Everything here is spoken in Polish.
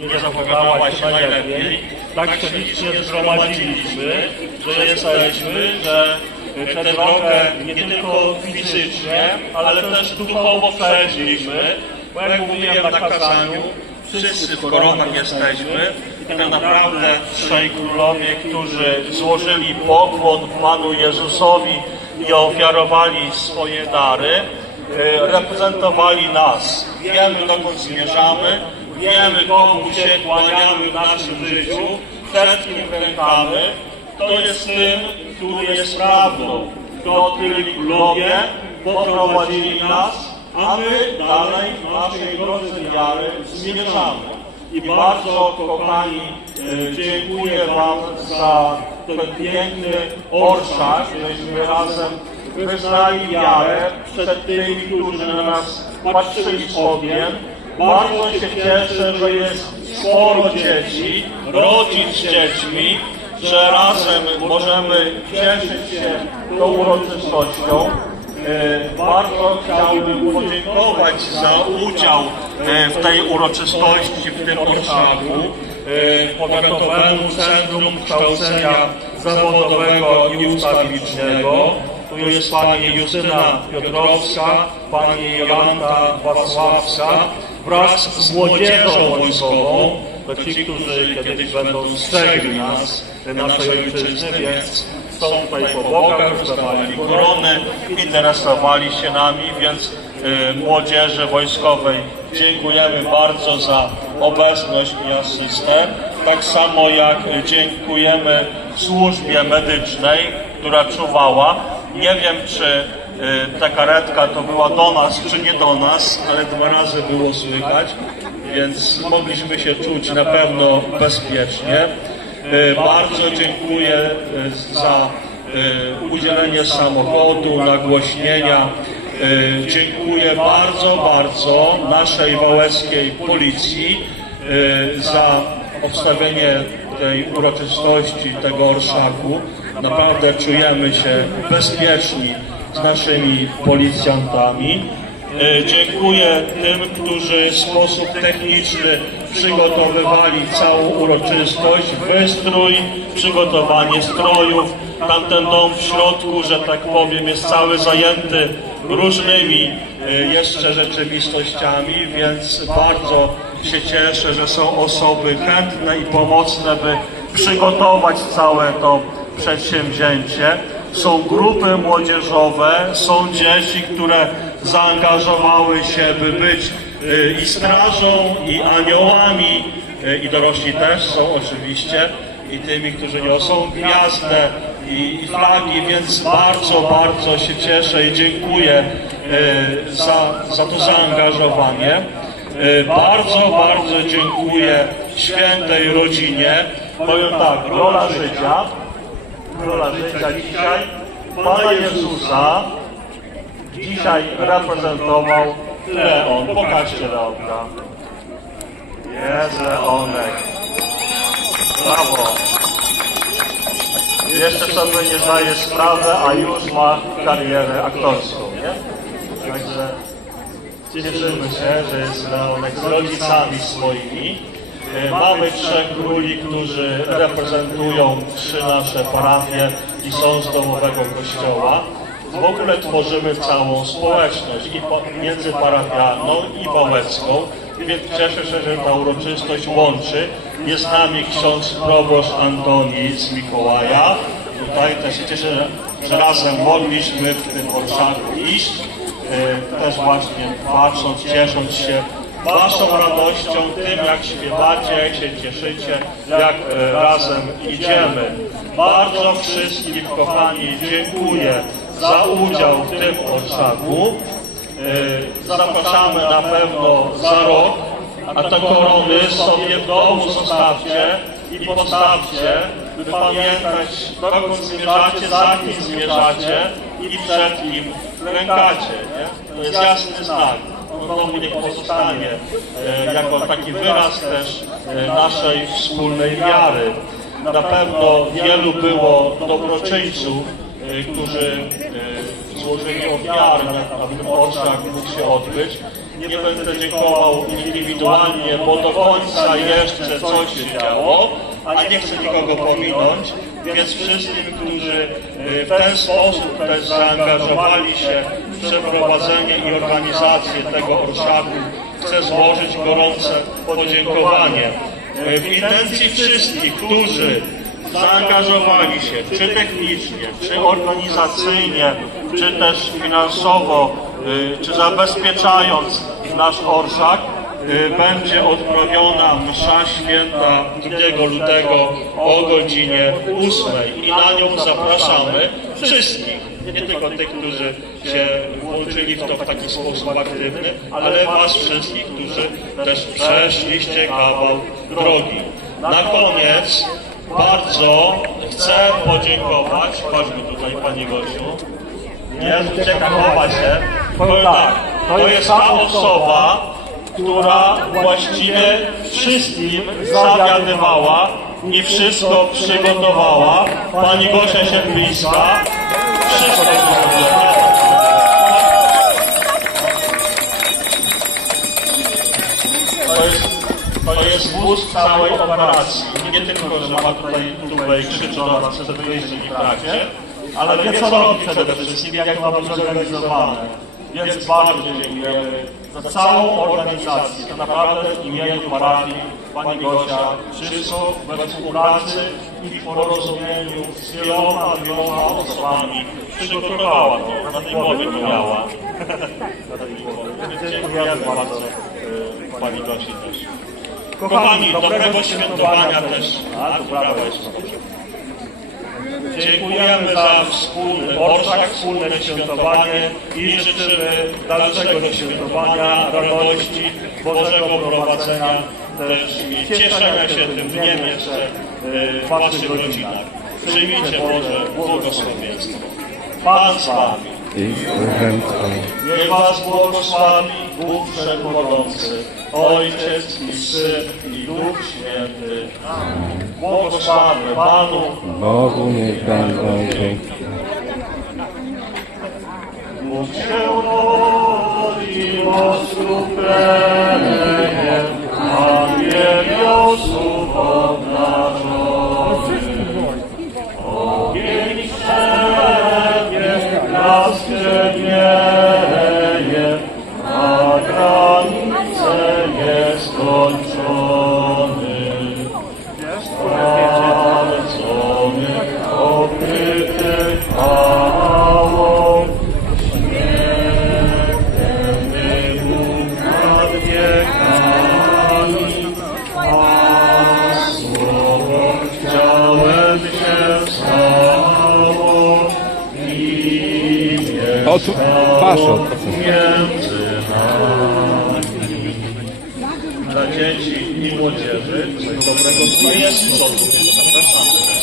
nie zapowiadała się najlepiej. Tak się licznie zgromadziliśmy, że jesteśmy, że tę drogę nie tylko fizycznie, ale też duchowo przeszliśmy. Bo jak mówiłem na kazaniu, wszyscy w koronach jesteśmy i tak naprawdę trzej królowie, którzy złożyli pokłon Panu Jezusowi i ofiarowali swoje dary, e, reprezentowali nas. Wiemy, dokąd zmierzamy, wiemy, komu się kłaniamy w naszym życiu, przed kim. To jest tym, który jest prawdą. To tyli królowie poprowadzili nas, a my dalej w naszej drodze wiary zmierzamy. I bardzo, kochani, e, dziękuję Wam za ten piękny orszak, żeśmy razem wyznali wiarę przed tymi, którzy na nas patrzyli z ogniem. Bardzo się cieszę, że jest sporo dzieci, rodzin z dziećmi, że razem możemy cieszyć się tą uroczystością. E, Bardzo chciałbym podziękować za udział e, w tej uroczystości, w tym orszaku, e, Powiatowemu Centrum Kształcenia Zawodowego i Ustawicznego. Tu jest pani Justyna Piotrowska, pani Jolanta Wacławska wraz z młodzieżą wojskową. To ci, którzy kiedyś będą strzegli nas, naszej ojczyzny, więc są tutaj po bokach, rozdawali korony, interesowali się nami, więc y, młodzieży wojskowej dziękujemy bardzo za obecność i asystę. Tak samo jak dziękujemy służbie medycznej, która czuwała. Nie wiem, czy ta karetka to była do nas, czy nie do nas, ale dwa razy było słychać, więc mogliśmy się czuć na pewno bezpiecznie. Y, Bardzo dziękuję y, za udzielenie samochodu, nagłośnienia. Dziękuję bardzo, bardzo naszej wałęskiej policji za obstawienie tej uroczystości, tego orszaku. Naprawdę czujemy się bezpieczni z naszymi policjantami. E, Dziękuję tym, którzy w sposób techniczny przygotowywali całą uroczystość, wystrój, przygotowanie strojów. Tamten dom w środku, że tak powiem, jest cały zajęty różnymi e, jeszcze rzeczywistościami, więc bardzo się cieszę, że są osoby chętne i pomocne, by przygotować całe to przedsięwzięcie. Są grupy młodzieżowe, są dzieci, które zaangażowały się, by być y, i strażą, i aniołami, y, i dorośli też są oczywiście, i tymi, którzy niosą gwiazdę i, flagi, więc bardzo, bardzo się cieszę i dziękuję y, za, za to zaangażowanie. Bardzo, bardzo dziękuję świętej rodzinie. Powiem tak, rola życia, rola życia dzisiaj Pana Jezusa dzisiaj reprezentował Leon. Pokażcie Leonka. Jest Leonek. Brawo. Jeszcze sobie nie zdaje sprawy, a już ma karierę aktorską, nie? Także cieszymy się, że jest Leonek z rodzicami swoimi. E, Mamy trzech króli, którzy reprezentują trzy nasze parafie i są z domowego kościoła. W ogóle tworzymy całą społeczność i po- międzyparafialną i wałęską, więc cieszę się, że ta uroczystość łączy. Jest z nami ksiądz proboszcz Antoni z Mikołaja. Tutaj też się cieszę, że- razem mogliśmy w tym orszaku iść. E, Też właśnie patrząc, ciesząc się Waszą radością, tym jak śpiewacie, jak się cieszycie, jak e, razem idziemy. Bardzo wszystkim, kochani, dziękuję za udział w tym orszaku. E, Zapraszamy na pewno za rok, a te korony sobie w domu zostawcie i postawcie, by pamiętać, dokąd zmierzacie, za kim zmierzacie i przed kim klękacie. To jest jasny znak domu niech pozostanie e, jako taki wyraz też e, naszej wspólnej wiary. Na pewno wielu było dobroczyńców, e, którzy złożyli aby ten orszak mógł się odbyć. nie będę dziękował indywidualnie, bo do końca jeszcze coś się działo, a nie chcę nikogo pominąć, więc wszystkim, którzy e, w ten sposób też zaangażowali się w przeprowadzenie i organizację tego orszaku, chcę złożyć gorące podziękowanie. E, W intencji wszystkich, którzy zaangażowali się, czy technicznie, czy organizacyjnie, czy też finansowo, y, czy zabezpieczając nasz orszak, y, będzie odprawiona msza święta 2 lutego o godzinie 8 i na nią zapraszamy wszystkich, nie tylko tych, którzy się włączyli w to w taki sposób aktywny, ale Was wszystkich, którzy też przeszliście kawał drogi. Na koniec bardzo chcę podziękować, chodźmy tutaj Pani Gosiu, nie ucieka chowa się, powiem tak, to jest ta osoba, która właściwie wszystkim zawiadywała i wszystko przygotowała, Pani Gosia Sierpińska, wszystko przygotowała. To jest, wóz całej operacji. Nie tylko, że ma tutaj tubę i krzyczy do w trakcie, ale wie co robi przede wszystkim, jak ma być zorganizowane. Więc bardzo dziękujemy za całą organizację. Tak naprawdę w imieniu parafii Pani Gosia wszystko we współpracy i w porozumieniu z wieloma, wieloma osobami przygotowała to. Na tej głowie to miała. Więc dziękujemy bardzo e, Pani Gosi też. Kochani, dobrego świętowania też. A, tu brawo jeszcze. Dziękujemy za wspólny orszak, wspólne świętowanie i życzymy dalszego świętowania, radości, Bożego prowadzenia też i cieszenia się tym dniem jeszcze e, w Waszych rodzinach. Przyjmijcie Boże błogosławieństwo. Pan z Wami. i. Niech Was błogosławi Bóg Wszechmogący, Ojciec i Syn i Duch Święty. Błogosławy Panu, Bogu niech będą dzięki. Bóg się rodzi, osłupienie, a niebiosów obnażony. Ogień wszędzie, blask młodzieży coś dobrego tu jest, co tu zapraszamy.